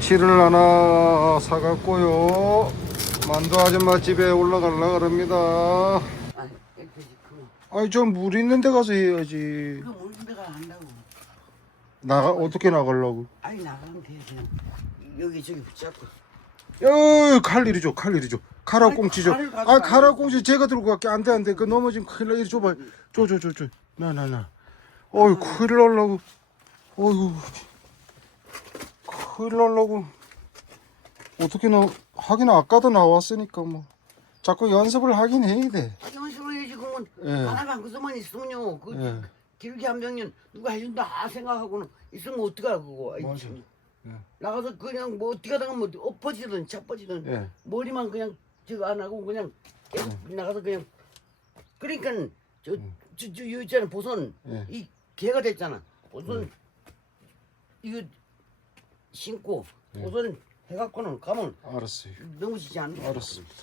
치를 하나 사갖고요 만두 아줌마 집에 올라갈라 그럽니다 아, 아니 저물 있는 데 가서 해야지 그 모르는 데가 한다고. 나가 어떻게 나가려고 아니 나가면 돼 그냥. 여기 저기 붙잡고. 야칼 이리 줘, 칼 이리 줘. 칼하고 아니, 꽁치 줘. 칼을 가지고 아, 안 칼하고 꽁치 제가 들고 갈게. 안 돼, 안 돼. 그 넘어지면 큰일 나. 이리 줘봐. 줘, 줘, 줘, 줘. 나, 나, 나. 어이, 큰일 날라고. 어이구. 큰일 날라고. 어떻게 나, 하긴 아까도 나왔으니까 뭐. 자꾸 연습을 하긴 해야 돼. 아, 연습을 해야지 그러면 예. 하나가 그것만 있으면요. 그 예. 길게 한 병년 누가 해준다 생각하고는 있으면 어떡하 그거. 아이, 맞아. 참. 예. 나가서 그냥 뭐 어떻게 하다가 뭐 엎어지든 자빠지든 예. 머리만 그냥 저거 안 하고 그냥 계속 나가서 그냥 그러니까 저 저저요 있잖아 보선 예. 이 개가 됐잖아 보선 이거 신고 보선 해갖고는 가면 알았어요. 넘어지지 않는 알았습니다.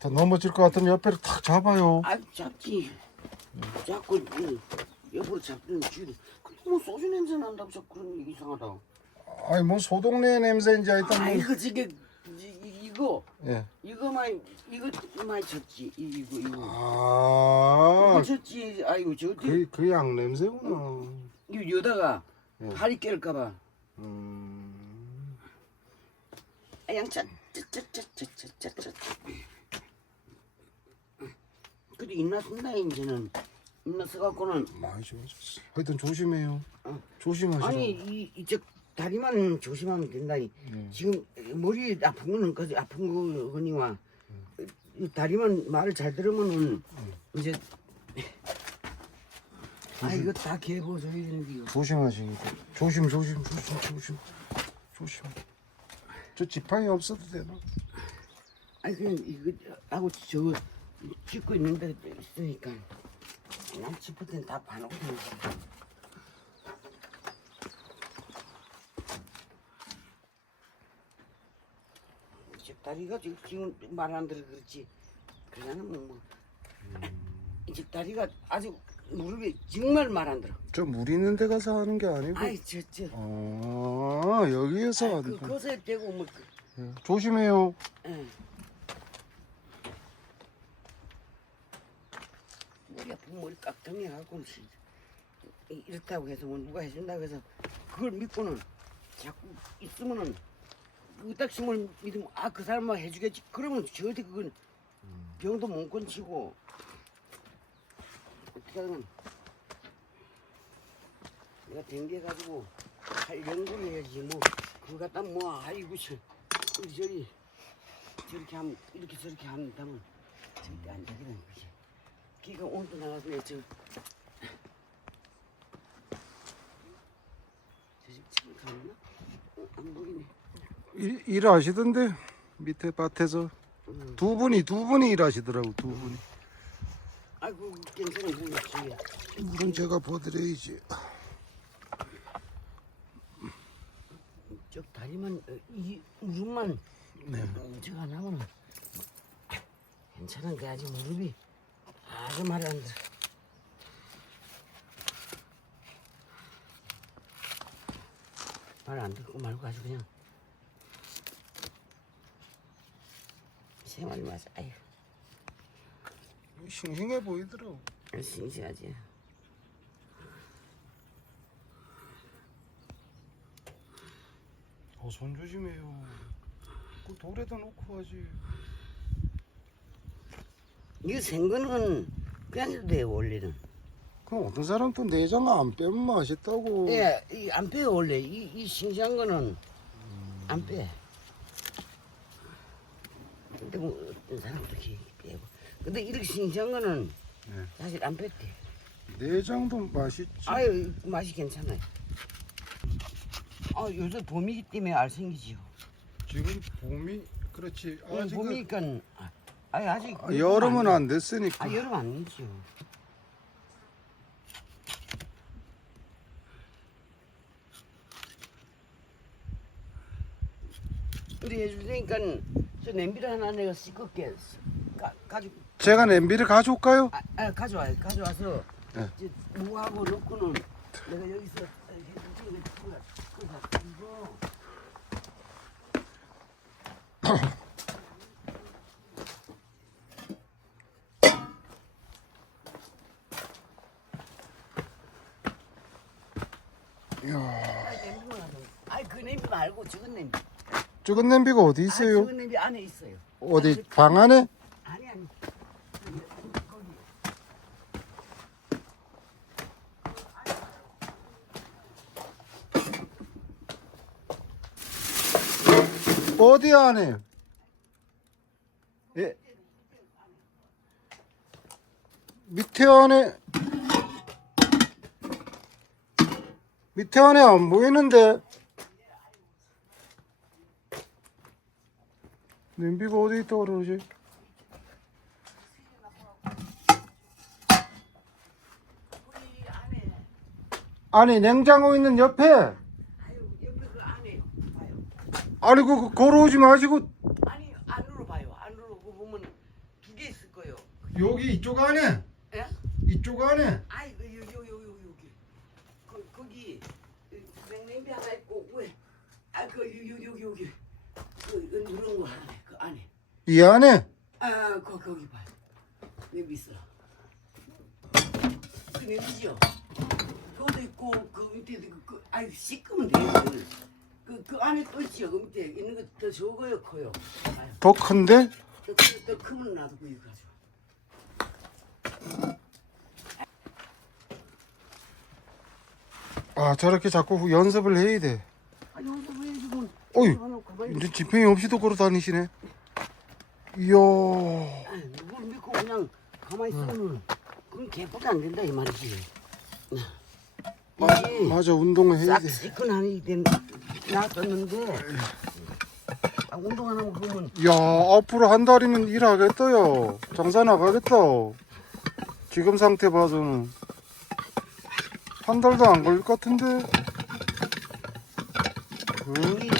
더 넘어질 것 같으면 옆에를 탁 잡아요. 아 잡지 자꾸 그 옆으로 잡는 쥐를 뭐 소주 냄새 난다고 자꾸 그런 얘기 이상하다 아니, 뭐 소독내 냄새인지 하여튼. 아 뭐. 이거 저게 이- 이거 예. 이거만 이거 많이 쳤지 이- 이거 이거 아, 이거 쳤지 아이고 저 어디 그, 그 양 냄새구나. 이거 여다가 예. 발이 깰까봐 음, 아, 양차 짜짜짜짜짜짜 근데 인나 쓴다 이제는 인나 써갖고는 많이 좋아졌어. 하여튼 조심해요. 어. 조심하시라. 아니 이 이쪽 다리만 조심하면 된다 이 예. 지금 머리 아픈 거는 까지 아픈 거거니와 이 다리만 말을 잘 들으면은 이제 아 이거 다 개보줘야 되는데 이거 조심하시니까. 조심, 조심, 조심, 조심, 조심. 저 지팡이 없어도 되나? 아니 그냥 이거 하고 저거 찍고 있는데 있으니까. 난 짚을 땐다 봐놓고 다니지 저 다리가 지금- 말 안 들어 그렇지. 그러는 뭐 이제 다리가 아주 무릎이 정말 말 안 들어 저 물 있는 데 가서 하는 게 아니고. 아이 저저 아, 여기에서 그 하는 거. 거기에 대고 뭐 그, 예. 조심해요. 예. 머리 아프면 머리 깍덩이 하고 이렇다고 해서 뭐 누가 해준다고 해서 그걸 믿고는 자꾸 있으면은 그 딱심을 믿으면 아 그 사람만 해주겠지 그러면 절대 그건 병도 못 건치고 하면 내가 댕겨가지고 할 연구를 해야지 뭐 그거 갖다 뭐 아이고 참 이리저리 저렇게 하면 이렇게 저렇게 한다면 절대 안 되거든 그게 기가 온도 나가서 저 저집 갔나? 어, 안 보이네 일, 일하시던데 밑에 밭에서 음. 두 분이 두 분이 일하시더라고 두 분이. 아이고 괜찮아 보이지 물은 제가 보드려야지. 저 다리만 어, 이 무릎만. 네. 저거 안 하면은 괜찮은데 아직 무릎이 아주 말이 안 들어 말안 듣고 말고 아주 그냥 세 마리 맞아. 아휴 싱싱해 보이더라고. 싱싱하지 어, 손 조심해요. 그 돌에다 놓고 하지. 이거 생거는 그냥 해도 돼요 원래는 그럼 어떤 사람 또 내장 안 빼면 맛있다고. 예, 이 안 빼요 원래 이, 이 싱싱한 거는 안 빼. 근데 뭐 어떤 사람도 이렇게 빼고. 근데 이렇게 싱싱한 거는 네. 사실 안 뺐대. 내장도 맛있지. 아유 맛이 괜찮아요. 아 요새 봄이기 때문에 알 생기지요. 지금 봄이 그렇지. 응, 아직은 봄이니까 아, 아니 아직 아, 여름은 안 됐으니까. 아 여름 안 되죠. 우리 해줄 테니까 저 냄비를 하나 내가 씻을게 가, 가지고 제가 냄비를 가져올까요? 아, 아 가져와요. 가져와서 네. 이제 무하고 넣고는 내가 여기서 야. 아니 그 냄비 말고 죽은 냄비. 죽은 냄비가 어디 있어요? 아, 죽은 냄비 안에 있어요. 어디 방 안에? 어디 안에? 예. 밑에 안에 밑에 안에 안 보이는데 냄비가 어디 있다 그러지? 아니 냉장고 있는 옆에. 아니 그, 그 걸어오지 마시고 아니 안으로 봐요. 안으로 그 보면 두 개 있을 거예요. 여기 이쪽 안에 예? 이쪽 안에 아이 그요요요요 여기. 거, 거기 냉냄비 하나 있고 왜? 아그 여기 여기 여기. 그 이거 누른 거 하나 그 안에. 이 안에 아, 거, 거기 봐요. 냄비 있어. 그 냄비죠? 그것도 있고, 그 밑에, 그, 그, 아이, 씻으면 돼요. 그거는. 그, 그 안에 또 있죠. 그 밑에 있는 거더 적어요, 커요. 아유, 더 큰데 더, 크- 더 크면 나도 그 이거 가지고. 아 저렇게 자꾸 연습을 해야 돼. 여기서 왜 지금. 어이 하나 가만히. 이제 지팡이 없이도 걸어 다니시네. 이야. 아니, 뭘 믿고 그냥 가만히 있으면, 그건 개보다 안 된다, 이 말이지. 마, 이게 맞아 운동을 해야 싹 돼. 시큰하니 된 아, 운동 안 하면 그러면 야 앞으로 한 달이면 일하겠다요. 장사 나가겠다. 지금 상태 봐서는 한 달도 안 걸릴 것 같은데. 응? 여기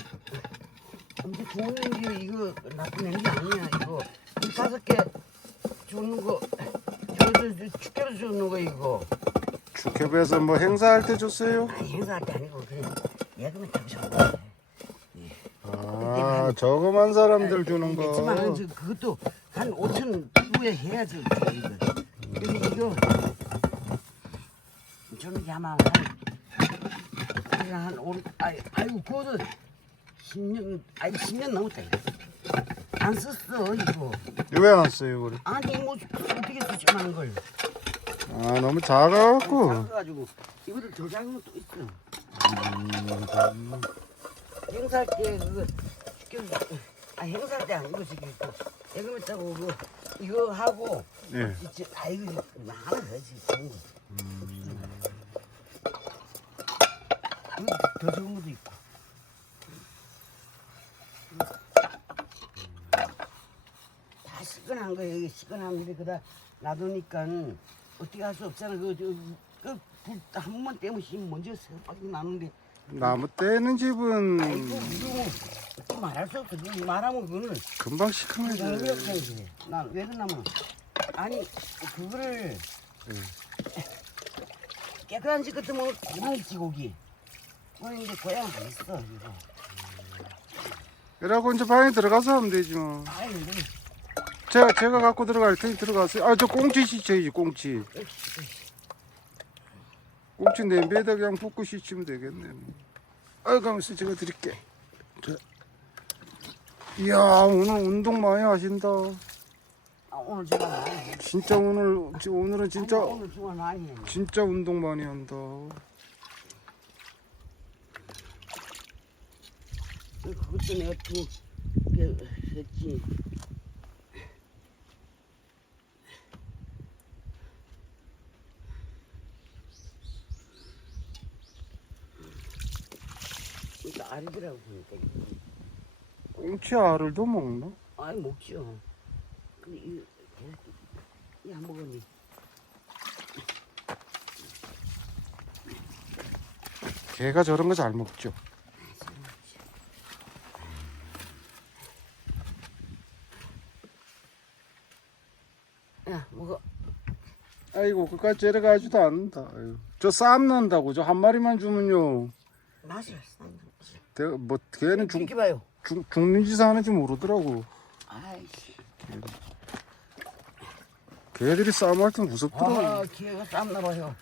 엄청 좋은 냄비 이거 나쁜 냄비 아니야 이거 이 다섯 개 주는 거 축제로 주는 거 이거 축협에서 뭐 행사할 때 줬어요? 아니 행사할 때 아니고 그냥 타고 주는 거아 저거만 사람들 주는 그렇지만은 거. 저 그것도 한 5천 후에 해야지 저 이거. 근데 이거 저는 아마 한 오, 아이 아이고 그것도 10년 아니 10년 넘었다 이거. 안 썼어 이거. 왜 안 써요 그래? 아니 뭐 어떻게 쓰지만 걸? 아 너무 작아갖고. 작아가지고 이거를 더 작은 것도 있어 행사할 때 그거 시켜 아 행사할 때 아니고 지금 또 예금에 따고 그 이거 하고 예. 진짜 아 이거 많아 거 이거. 더 좋은 것도 있고. 다 시원한 거예요. 이게 시원한데 그다 놔두니까 어떻게 할 수 없잖아. 그그 불한 번만 떼면 씨 먼저 새밖에 나는데 나무 떼는 집은 아이고 이거 말할 수 없어 그거 말하면 그거는 금방 시큼해져. 난왜 그러냐면 아니 그거를 깨끗한 집 같으면 그만 있지 고기 그건 이제 고향 안 있어 이거 그래갖고 이제 방에 들어가서 하면 되지 뭐. 아이 근데 제가 제가 갖고 들어갈 테니 들어가세요. 아 저 꽁치 씻어야지 꽁치. 꽁치 냄비에다 그냥 붓고 씻으면 되겠네. 아유 가면서 제가 드릴게. 자. 이야 오늘 운동 많이 하신다. 아, 오늘 제가 많이 해 진짜 오늘 지- 오늘은 진짜 아니, 오늘 정말 많이 해 진짜 운동 많이 한다. 그것도 내가 또 그, 했지 알이더라고 보니까 이거. 꽁치 알을도 먹나? 아이 먹죠. 근데 이 이안 먹으니 개가 저런 거 잘 먹죠. 야 먹어. 아이고 그까지 데려가지도 않는다. 아유. 저 쌈 난다고 저 한 마리만 주면요. 맛이 대- 뭐 걔는 죽, 봐요. 죽, 죽는 짓 하는지 모르더라고. 아이씨. 걔들이 싸움할 때 무섭더라고. 아 기회가 쌈나 봐요.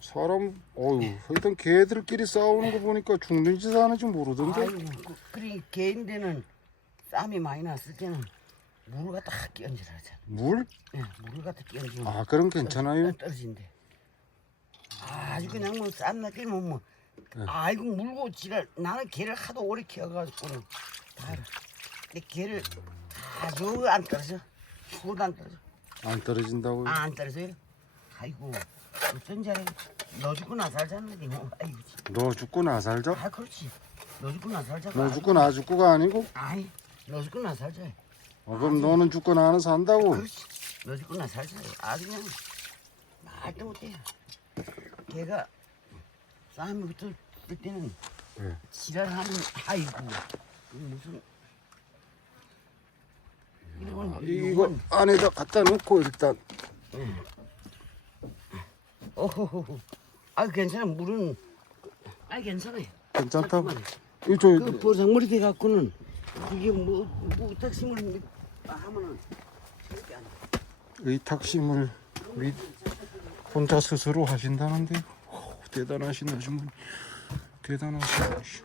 사람 어유 하여튼 개들끼리 싸우는 거 보니까 짓 하는지 모르던데 아이고 그, 그래 개인데는 쌈이 많이 났을 때는 물을 갖다 확 끼얹으라 하잖아 물? 예, 물을 갖다 끼얹으면 아 그럼 괜찮아요? 떨어진대 아주 그냥 뭐쌈 났게 뭐뭐 네. 아이고 물고 지랄 나는 개를 하도 오래 키워가지고는 다 알아 근데 개를 아주 안 떨어져. 죽어도 안 떨어져. 안 떨어진다고요? 아, 안 떨어져요? 아이고 어쩐 잘해 너 죽고 나 살자는데 뭐 아이고 참. 너 죽고 나 살자? 아 그렇지. 너 죽고 나 살자 너 죽고 나 죽고가 아니고? 아이 너 죽고 나 살자. 어, 그럼 너는 죽고 나는 산다고? 그렇지. 너 죽고 나 살자. 아주 그냥 말도 못해. 걔가 싸움이 붙을 때는 네. 지랄하면 아이고 무슨 이건 아, 이거 안에다 갖다 놓고 일단 어허허 아 괜찮아 물은 아 괜찮아요 괜찮다고? 잠깐만요. 이저 그 보상물이 돼 갖고는 그게 뭐뭐 택시물 하면은 절대 안 돼. 의탁심을 미, 혼자 스스로 하신다는데 오, 대단하신 아주머니. 대단하신 아주.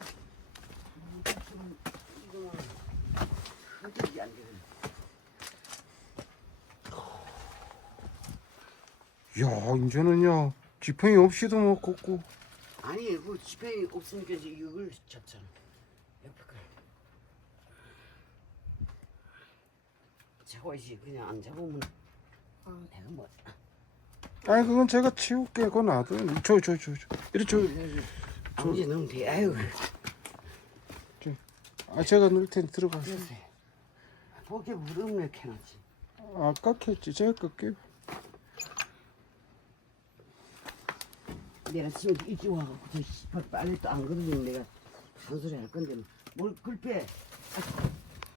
그게 안 돼. 야 이제는야 지팡이 없이도 못 걷고. 아니 그 지폐 없으니까 이제 이걸 잡잖아. 옆에 걸 잡아야지 그냥 안 잡으면 아, 내가 뭐 아니 그건 제가 치울게. 그건 놔둬. 저 저 저 저. 이리 저 아버지 너무 돼. 아유. 아 제가 넣을 테니 들어가세요. 그랬어요. 보게 무릎 몇 해놨지. 아까 켰지. 제가 끌게요. 내가 지금 일찍 와갖고 저 씨발 빨래 또안 그러면 내가 한 소리 할 건데 뭘 아,